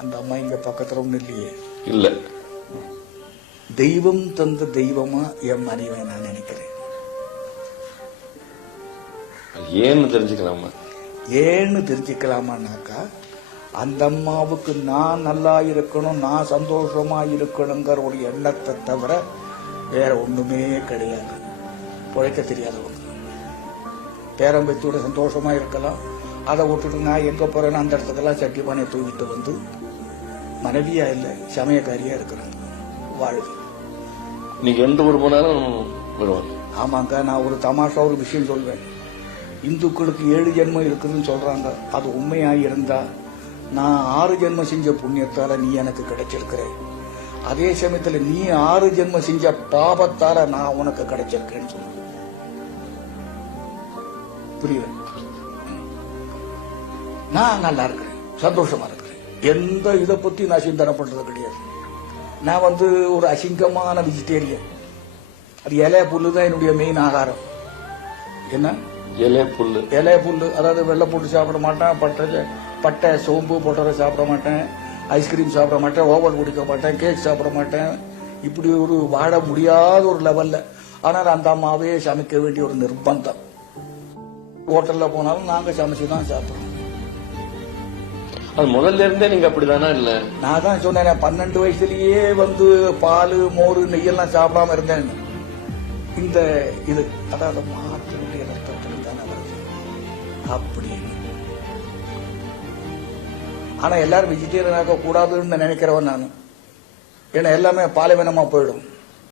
அந்த அம்மா இங்க பக்கத்துல ஒண்ணு இல்லையே. இல்ல. தெய்வம் தந்த தெய்வமா என் மனைவி நான் நினைக்கிறேன். ஏன்னு தெரிஞ்சுக்கலாமா? ஏன்னு தெரிஞ்சுக்கலாமான்னாக்கா, அந்த அம்மாவுக்கு நான் நல்லா இருக்கணும், நான் சந்தோஷமா இருக்கணுங்கிற ஒரு எண்ணத்தை தவிர வேற ஒண்ணுமே கிடையாது. பிழைக்க தெரியாதவங்க பேரம்பத்தியோட சந்தோஷமா இருக்கலாம். அதை விட்டுட்டு நான் எங்க போறேன்னு அந்த இடத்துக்கெல்லாம் சட்டி பானையை தூக்கிட்டு வந்து மனைவியா இல்லை சமயக்காரியா இருக்கிறாங்க வாழுது. நீங்க எந்த ஊர் போனாலும் வருவாங்க. ஆமாங்க, நான் ஒரு தமாஷா ஒரு விஷயம் சொல்வேன். இந்துக்களுக்கு 7 ஜென்மம் இருக்குதுன்னு சொல்றாங்க. அது உண்மையா இருந்தா நான் 6 ஜென்மம் செஞ்ச புண்ணியத்தால நீ எனக்கு கிடைச்சிருக்கிற. அதே சமயத்துல நீ 6 ஜென்மம் செஞ்ச பாபத்தால நான் உனக்கு கிடைச்சிருக்கேன்னு சொல்லுவேன். புரியுது? நான் நல்லா இருக்கிறேன், சந்தோஷமா இருக்கிறேன். எந்த இதை பத்தி நான் சிந்தனை பண்றது கிடையாது. நான் ஒரு அசிங்கமான வெஜிடேரியன். அது இலை புல்லு தான் என்னுடைய மெயின் ஆகாரம். என்ன இலை புல்லு? இலை புல்லு, அதாவது வெள்ளை போட்டு சாப்பிட மாட்டேன், பட்டை சோம்பு போட்டதை சாப்பிட மாட்டேன், ஐஸ்கிரீம் சாப்பிட மாட்டேன், ஓவல் குடிக்க மாட்டேன், கேக் சாப்பிட மாட்டேன். இப்படி ஒரு வாழ முடியாத ஒரு லெவல்ல. ஆனால் அந்த அம்மாவே சமைக்க வேண்டிய ஒரு நிர்பந்தம். ஹோட்டல்ல போனாலும் நாங்க சமைச்சுதான் சாப்பிடுறோம். அது முதல்ல இருந்தே நீங்க அப்படிதானா? இல்ல, நான் தான் சொன்னேன், 12 வயசுலயே பால் மோர் நெய்யெல்லாம் சாப்பிடாம இருந்தேன். இந்த இது அதாவது மாற்றினுடைய ரத்தத்தில் தானே வருது அப்படின்னு. ஆனா எல்லாரும் வெஜிடேரியன் ஆக கூடாதுன்னு நினைக்கிறவன் நான். ஏன்னா எல்லாமே பாலைவனமா போயிடும்.